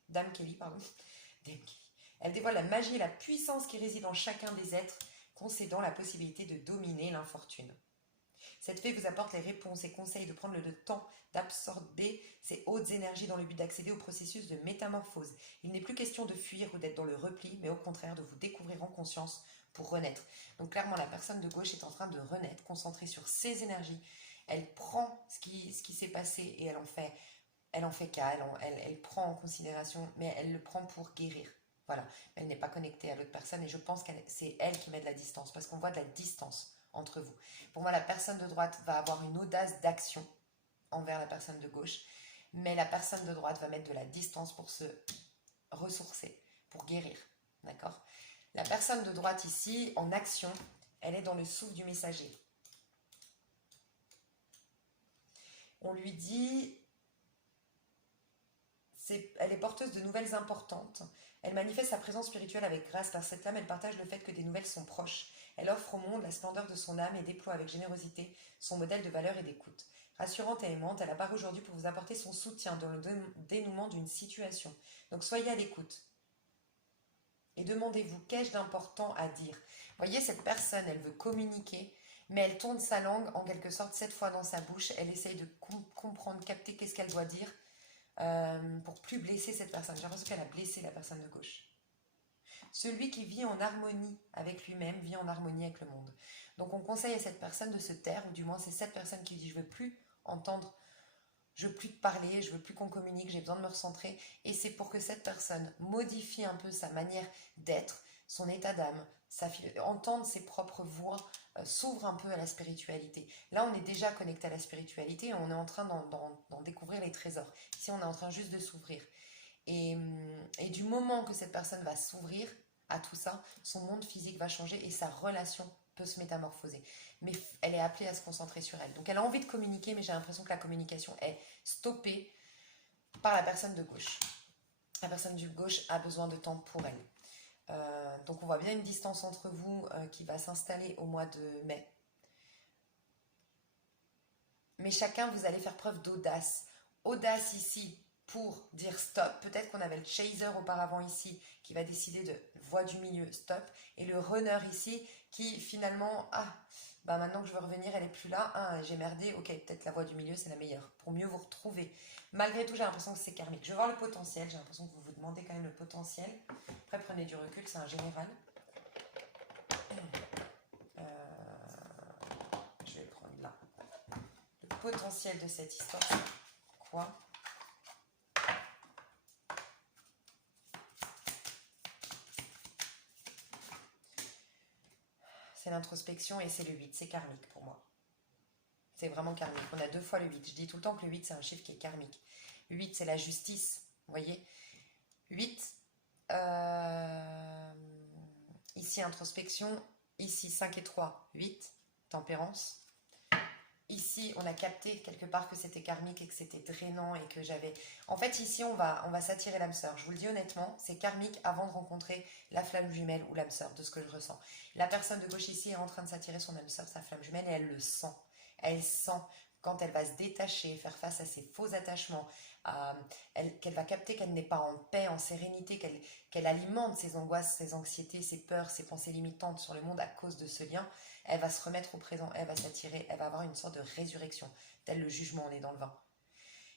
Elle dévoile la magie et la puissance qui réside en chacun des êtres, concédant la possibilité de dominer l'infortune. Cette fée vous apporte les réponses et conseille de prendre le temps d'absorber ces hautes énergies dans le but d'accéder au processus de métamorphose. Il n'est plus question de fuir ou d'être dans le repli, mais au contraire de vous découvrir en conscience pour renaître. Donc clairement, la personne de gauche est en train de renaître, concentrée sur ses énergies. Elle prend ce qui s'est passé et elle en fait cas, elle prend en considération, mais elle le prend pour guérir. Voilà, elle n'est pas connectée à l'autre personne et je pense que c'est elle qui met de la distance parce qu'on voit de la distance entre vous. Pour moi, la personne de droite va avoir une audace d'action envers la personne de gauche, mais la personne de droite va mettre de la distance pour se ressourcer, pour guérir. D'accord ? La personne de droite ici, en action, elle est dans le souffle du messager. On lui dit... elle est porteuse de nouvelles importantes. Elle manifeste sa présence spirituelle avec grâce. Par cette âme, elle partage le fait que des nouvelles sont proches. Elle offre au monde la splendeur de son âme et déploie avec générosité son modèle de valeur et d'écoute. Rassurante et aimante, elle apparaît aujourd'hui pour vous apporter son soutien dans le dénouement d'une situation. Donc soyez à l'écoute. Et demandez-vous, qu'ai-je d'important à dire ? Voyez, cette personne, elle veut communiquer, mais elle tourne sa langue en quelque sorte 7 fois dans sa bouche. Elle essaye de comprendre, capter qu'est-ce qu'elle doit dire. Pour plus blesser cette personne. J'ai l'impression qu'elle a blessé la personne de gauche. Celui qui vit en harmonie avec lui-même vit en harmonie avec le monde. Donc on conseille à cette personne de se taire, ou du moins c'est cette personne qui dit je veux plus entendre, je veux plus te parler, je veux plus qu'on communique, j'ai besoin de me recentrer. Et c'est pour que cette personne modifie un peu sa manière d'être, son état d'âme, entendre ses propres voix, s'ouvre un peu à la spiritualité. Là, on est déjà connecté à la spiritualité et on est en train d'en découvrir les trésors. Ici, on est en train juste de s'ouvrir. Et du moment que cette personne va s'ouvrir à tout ça, son monde physique va changer et sa relation peut se métamorphoser. Mais elle est appelée à se concentrer sur elle. Donc, elle a envie de communiquer, mais j'ai l'impression que la communication est stoppée par la personne de gauche. La personne de gauche a besoin de temps pour elle. Donc on voit bien une distance entre vous qui va s'installer au mois de mai. Mais chacun, vous allez faire preuve d'audace. Audace ici pour dire stop. Peut-être qu'on avait le chaser auparavant ici qui va décider de voie du milieu, stop. Et le runner ici qui finalement, maintenant que je veux revenir, elle n'est plus là. J'ai merdé, ok, peut-être la voie du milieu c'est la meilleure. Pour mieux vous retrouver. Malgré tout, j'ai l'impression que c'est karmique. Je vais voir le potentiel, j'ai l'impression que vous vous demandez quand même le potentiel. Après, prenez du recul, c'est un général. Je vais le prendre là. Le potentiel de cette histoire, c'est quoi ? C'est l'introspection et c'est le 8, c'est karmique pour moi. C'est vraiment karmique. On a 2 fois le 8. Je dis tout le temps que le 8, c'est un chiffre qui est karmique. Le 8, c'est la justice. Vous voyez ? 8, ici, introspection. Ici, 5 et 3, 8, tempérance. Ici, on a capté quelque part que c'était karmique et que c'était drainant et que j'avais... En fait, ici, on va s'attirer l'âme sœur. Je vous le dis honnêtement, c'est karmique avant de rencontrer la flamme jumelle ou l'âme sœur, de ce que je ressens. La personne de gauche ici est en train de s'attirer son âme sœur, sa flamme jumelle, et elle le sent. Elle sent quand elle va se détacher, faire face à ses faux attachements, qu'elle va capter qu'elle n'est pas en paix, en sérénité, qu'elle alimente ses angoisses, ses anxiétés, ses peurs, ses pensées limitantes sur le monde à cause de ce lien. Elle va se remettre au présent, elle va s'attirer, elle va avoir une sorte de résurrection, tel le jugement, on est dans le vin.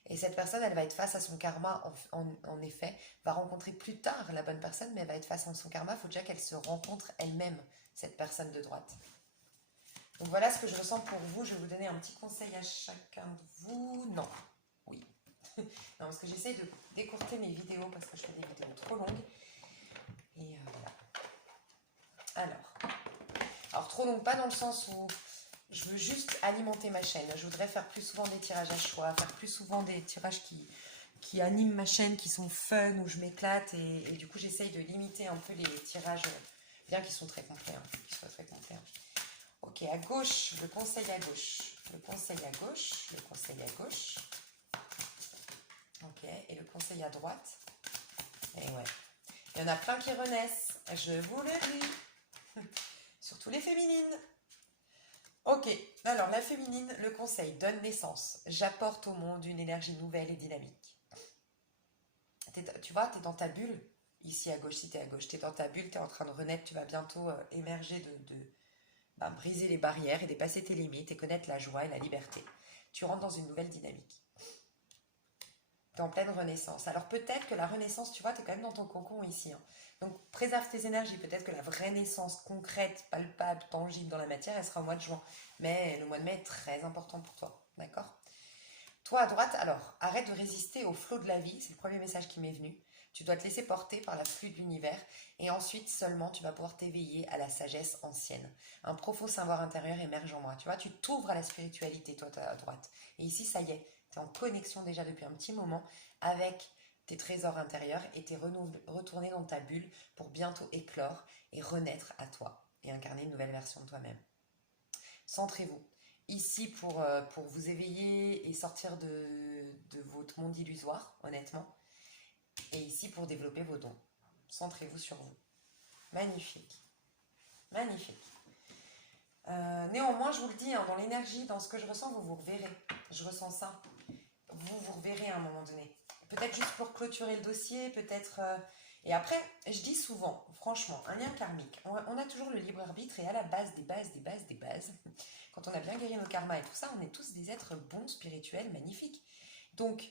Et cette personne, elle va être face à son karma, en effet, va rencontrer plus tard la bonne personne, mais elle va être face à son karma, il faut déjà qu'elle se rencontre elle-même, cette personne de droite. Donc voilà ce que je ressens pour vous. Je vais vous donner un petit conseil à chacun de vous. Non, oui. Non, parce que j'essaye de décourter mes vidéos parce que je fais des vidéos trop longues. Et voilà. Alors trop longue, pas dans le sens où je veux juste alimenter ma chaîne. Je voudrais faire plus souvent des tirages à choix, faire plus souvent des tirages qui animent ma chaîne, qui sont fun, où je m'éclate. Et du coup, j'essaye de limiter un peu les tirages, bien qu'ils sont très complets. Qu'ils soient très complets. Ok, à gauche, le conseil à gauche. Le conseil à gauche, le conseil à gauche. Ok, et le conseil à droite. Et ouais. Il y en a plein qui renaissent, je vous le dis. Surtout les féminines. Ok, alors la féminine, le conseil donne naissance. J'apporte au monde une énergie nouvelle et dynamique. Tu vois, tu es dans ta bulle. Ici à gauche, si tu es à gauche, tu es dans ta bulle, tu es en train de renaître. Tu vas bientôt émerger briser les barrières et dépasser tes limites et connaître la joie et la liberté. Tu rentres dans une nouvelle dynamique. Tu es en pleine renaissance. Alors peut-être que la renaissance, tu vois, tu es quand même dans ton cocon ici. Donc préserve tes énergies. Peut-être que la vraie naissance concrète, palpable, tangible dans la matière, elle sera au mois de juin. Mais le mois de mai est très important pour toi. D'accord ? Toi à droite, alors arrête de résister au flot de la vie. C'est le premier message qui m'est venu. Tu dois te laisser porter par la flux de l'univers et ensuite seulement tu vas pouvoir t'éveiller à la sagesse ancienne. Un profond savoir intérieur émerge en moi. Tu vois, tu t'ouvres à la spiritualité, toi à droite. Et ici, ça y est, tu es en connexion déjà depuis un petit moment avec tes trésors intérieurs et tu es retourné dans ta bulle pour bientôt éclore et renaître à toi et incarner une nouvelle version de toi-même. Centrez-vous. Ici pour vous éveiller et sortir de votre monde illusoire, honnêtement. Et ici pour développer vos dons. Centrez-vous sur vous. Magnifique. Magnifique. Néanmoins, je vous le dis, dans l'énergie, dans ce que je ressens, vous vous reverrez. Je ressens ça. Vous vous reverrez à un moment donné. Peut-être juste pour clôturer le dossier, peut-être... Et après, je dis souvent, franchement, un lien karmique, on a toujours le libre arbitre et à la base des bases, quand on a bien guéri nos karmas et tout ça, on est tous des êtres bons, spirituels, magnifiques. Donc,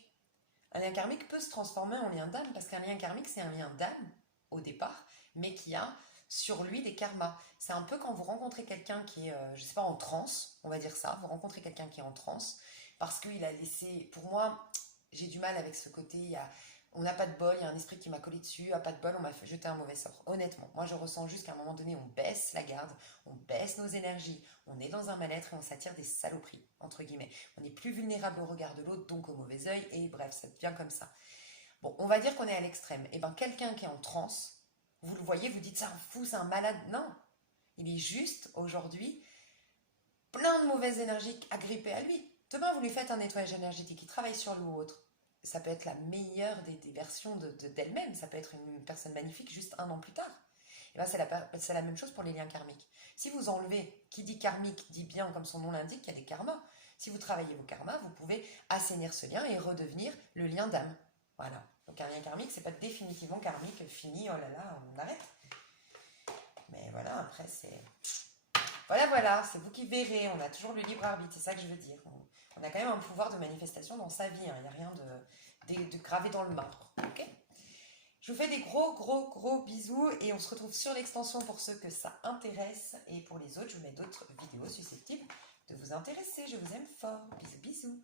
un lien karmique peut se transformer en lien d'âme, parce qu'un lien karmique, c'est un lien d'âme, au départ, mais qui a sur lui des karmas. C'est un peu quand vous rencontrez quelqu'un qui est, je sais pas, en transe, on va dire ça, vous rencontrez quelqu'un qui est en transe, parce qu'il a laissé, pour moi, j'ai du mal avec ce côté, on n'a pas de bol, il y a un esprit qui m'a collé dessus, pas de bol, on m'a fait jeter un mauvais sort. Honnêtement, moi je ressens juste qu'à un moment donné, on baisse la garde, on baisse nos énergies, on est dans un mal-être et on s'attire des saloperies, entre guillemets. On est plus vulnérable au regard de l'autre, donc au mauvais œil, et bref, ça devient comme ça. Bon, on va dire qu'on est à l'extrême. Et bien quelqu'un qui est en transe, vous le voyez, vous dites, c'est un fou, c'est un malade. Non, il est juste, aujourd'hui, plein de mauvaises énergies agrippées à lui. Demain, vous lui faites un nettoyage énergétique, il travaille sur lui ou autre. Ça peut être la meilleure des versions d'elle-même. Ça peut être une personne magnifique juste un an plus tard. Et ben c'est la même chose pour les liens karmiques. Si vous enlevez, qui dit karmique dit bien, comme son nom l'indique, qu'il y a des karmas. Si vous travaillez vos karmas, vous pouvez assainir ce lien et redevenir le lien d'âme. Voilà. Donc un lien karmique, c'est pas définitivement karmique, fini, oh là là, on arrête. Mais voilà, après c'est... Voilà, c'est vous qui verrez, on a toujours le libre arbitre, c'est ça que je veux dire. On a quand même un pouvoir de manifestation dans sa vie, il n'y a rien de gravé dans le marbre, ok ? Je vous fais des gros bisous et on se retrouve sur l'extension pour ceux que ça intéresse. Et pour les autres, je vous mets d'autres vidéos susceptibles de vous intéresser. Je vous aime fort. Bisous.